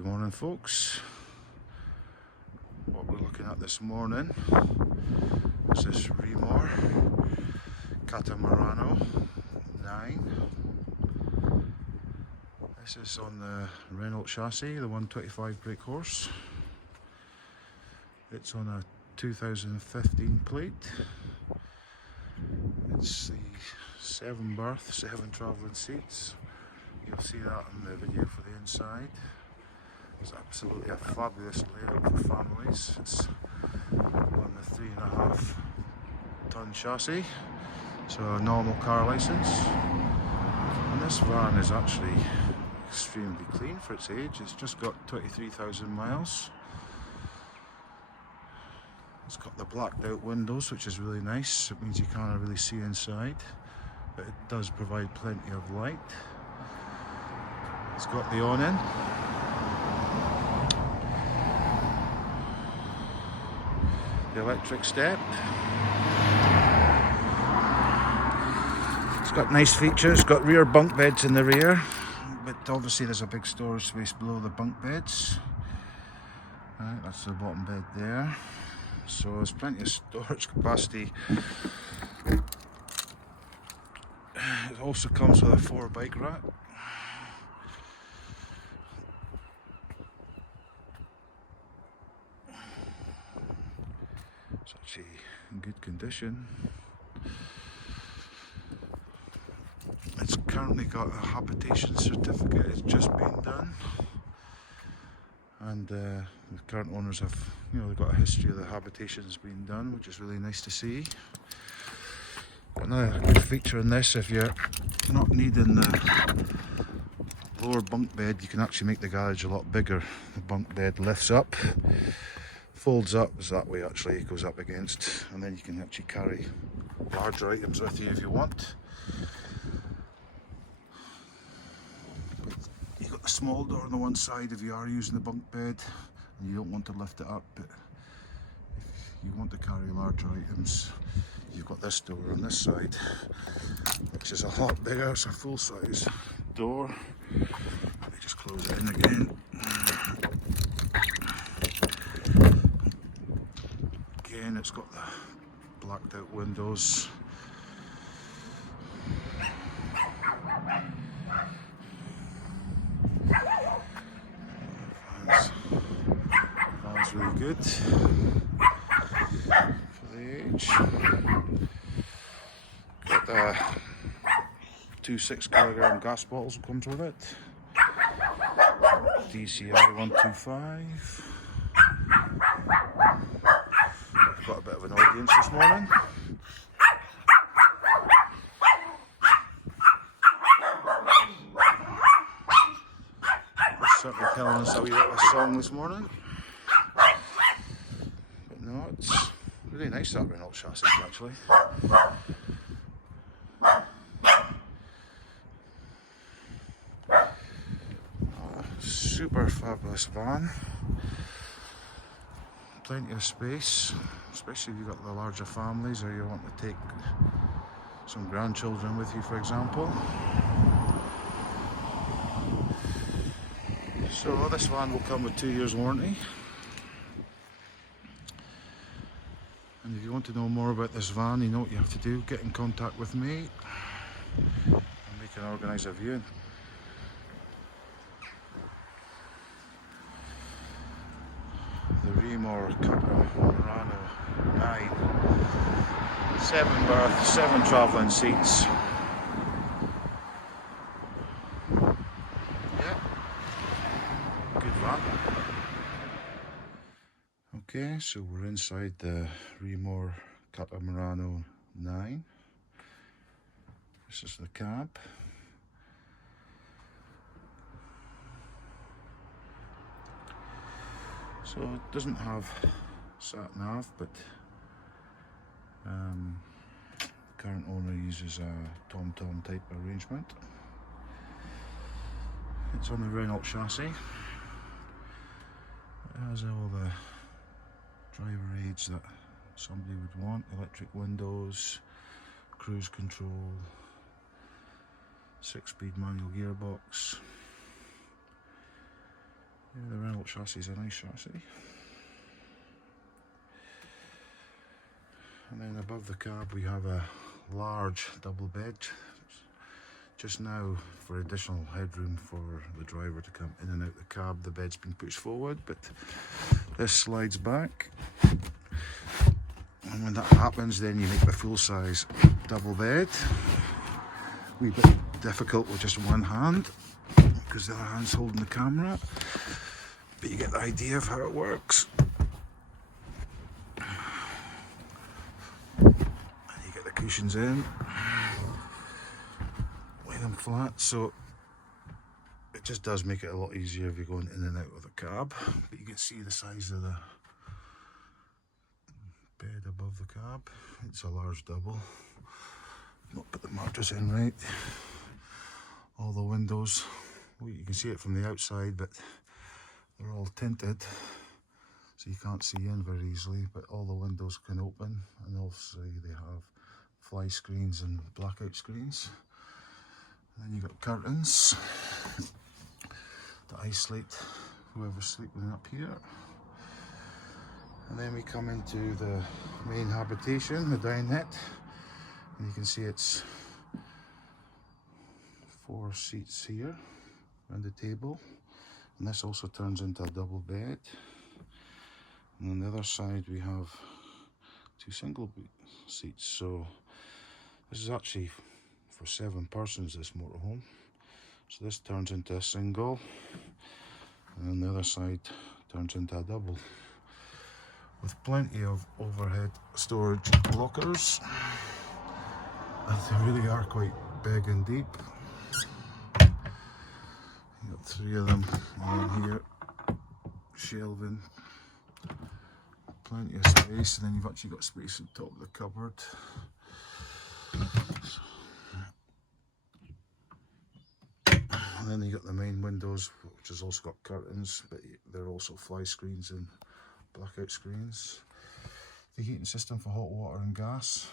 Good morning, folks. What we're looking at this morning is this Rimor Katamarano 9. This is on the Renault chassis, the 125 brake horse. It's on a 2015 plate. It's the 7 berth, 7 travelling seats. You'll see that in the video for the inside. It's absolutely a fabulous layout for families. It's on the 3.5 ton chassis, so a normal car license. And this van is actually extremely clean for its age. It's just got 23,000 miles. It's got the blacked out windows, which is really nice. It means you can't really see inside, but it does provide plenty of light. It's got the awning. The electric step. It's got nice features. It's got rear bunk beds in the rear, but obviously there's a big storage space below the bunk beds. Right, that's the bottom bed there. So there's plenty of storage capacity. It also comes with a 4 bike rack. It's actually in good condition. It's currently got a habitation certificate. It's just been done, and the current owners have, they've got a history of the habitations being done, which is really nice to see. Another good feature in this, if you're not needing the lower bunk bed, you can actually make the garage a lot bigger. The bunk bed lifts up, folds up, so that way actually it goes up against, and then you can actually carry larger items with you if you want. But you've got the small door on the one side if you are using the bunk bed and you don't want to lift it up, but if you want to carry larger items, you've got this door on this side, which is a lot bigger. It's a full-size door. Let me just close it in again. Again, it's got the blacked out windows. Van's really good for the age. Got the 2 6-kilogram gas bottles that comes with it. DCI 125. We've got a bit of an audience this morning. We're certainly telling us a wee bit of a song this morning. But no, it's really nice, that Renault chassis actually. Super fabulous van. Plenty of space, especially if you've got the larger families or you want to take some grandchildren with you, for example. So this van will come with 2 years warranty. And if you want to know more about this van, you know what you have to do. Get in contact with me and we can organise a viewing. The Rimor Katamarano 9. 7 berth, 7 travelling seats. Yeah, good van. Okay, so we're inside the Rimor Katamarano 9. This is the cab. So it doesn't have sat nav, but the current owner uses a tom-tom type arrangement. It's on the Renault chassis. It has all the driver aids that somebody would want: electric windows, cruise control, 6-speed manual gearbox, Yeah, the Renault chassis is a nice chassis. And then above the cab we have a large double bed. Just now, for additional headroom for the driver to come in and out the cab, the bed's been pushed forward, but this slides back. And when that happens, then you make the full-size double bed. A wee bit difficult with just one hand, because the other hand's holding the camera, but you get the idea of how it works. You get the cushions in, lay them flat, so it just does make it a lot easier if you're going in and out of the cab. But you can see the size of the bed above the cab. It's a large double. Not put the mattress in right. All the windows, well, you can see it from the outside, but they're all tinted, so you can't see in very easily, but all the windows can open, and obviously they have fly screens and blackout screens. And then you've got curtains to isolate whoever's sleeping up here. And then we come into the main habitation, the dinette, and you can see it's 4 seats here around the table, and this also turns into a double bed. And on the other side we have 2 single seats, so this is actually for 7 persons, this motorhome. So this turns into a single, and on the other side turns into a double, with plenty of overhead storage lockers. They really are quite big and deep. You got 3 of them in here, shelving, plenty of space, and then you've actually got space on top of the cupboard. And then you got the main windows, which has also got curtains, but they're also fly screens and blackout screens. The heating system for hot water and gas.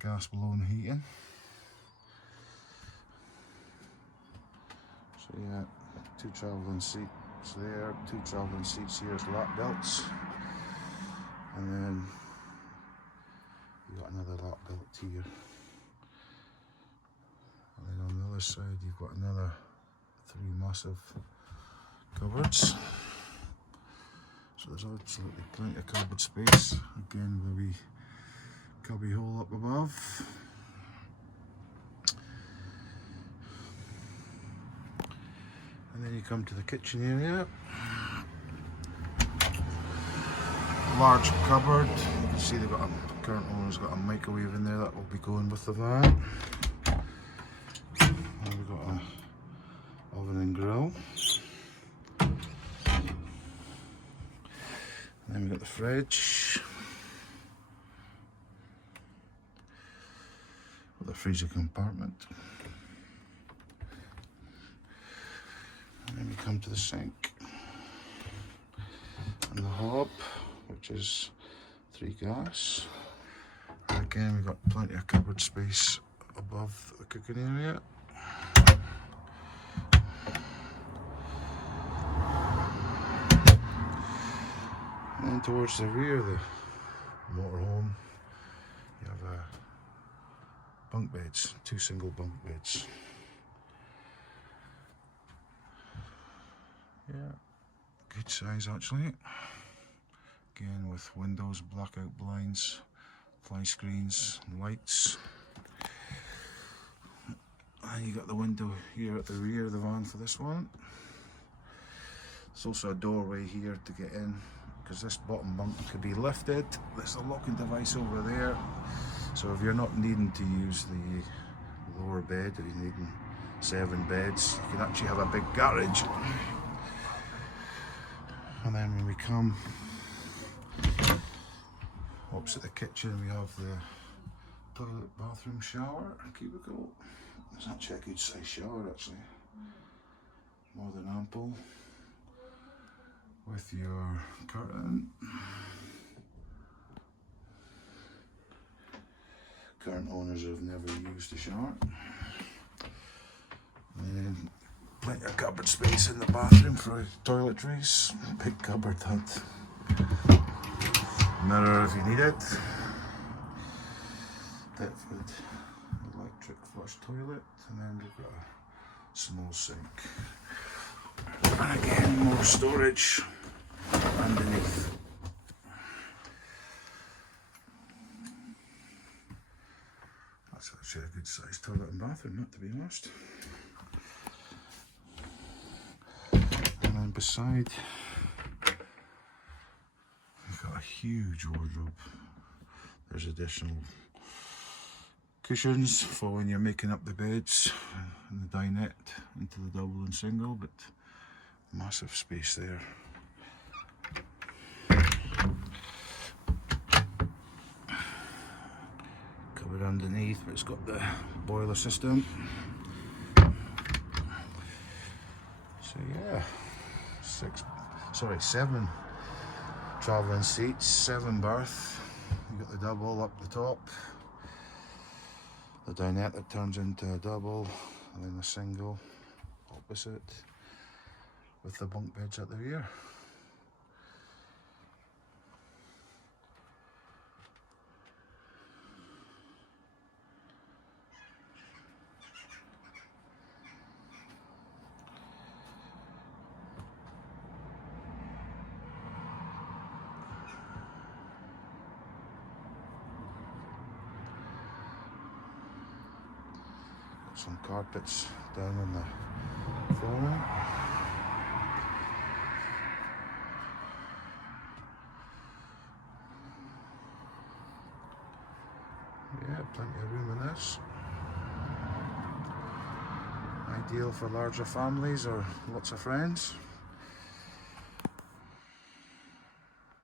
Gas blown heating. So yeah, 2 travelling seats there, 2 travelling seats here as lap belts, and then you got another lap belt here. And then on the other side you've got another 3 massive cupboards. So there's absolutely plenty of cupboard space. Again, with a wee cubby hole up above. And then you come to the kitchen area. Large cupboard. You can see they've got current owner's got a microwave in there that will be going with the van. And we've got a oven and grill. And then we've got the fridge. With the freezer compartment. And then we come to the sink. And the hob, which is 3 gas. And again, we've got plenty of cupboard space above the cooking area. And then towards the rear of the motorhome, you have bunk beds, 2 single bunk beds. Yeah, good size actually. Again, with windows, blackout blinds, fly screens, lights. And you got the window here at the rear of the van for this one. There's also a doorway here to get in, because this bottom bunk could be lifted. There's a locking device over there. So if you're not needing to use the lower bed, or you're needing 7 beds, you can actually have a big garage. And then when we come opposite the kitchen, we have the toilet, bathroom, shower, cubicle. It's actually a good size shower actually, more than ample, with your curtain. Current owners have never used a shower. And then Plenty of cupboard space in the bathroom for toiletries. Big cupboard that. Mirror if you need it. Deptford electric flush toilet, and then we've got a small sink. And again, more storage underneath. That's actually a good sized toilet and bathroom, not to be honest. And then beside, we've got a huge wardrobe. There's additional cushions for when you're making up the beds and the dinette into the double and single, but massive space there. Covered underneath, but it's got the boiler system. So yeah, 7 travelling seats, 7 berth. You got the double up the top, the dinette that turns into a double, and then the single opposite with the bunk beds at the rear. Some carpets down on the flooring. Yeah, plenty of room in this. Ideal for larger families or lots of friends.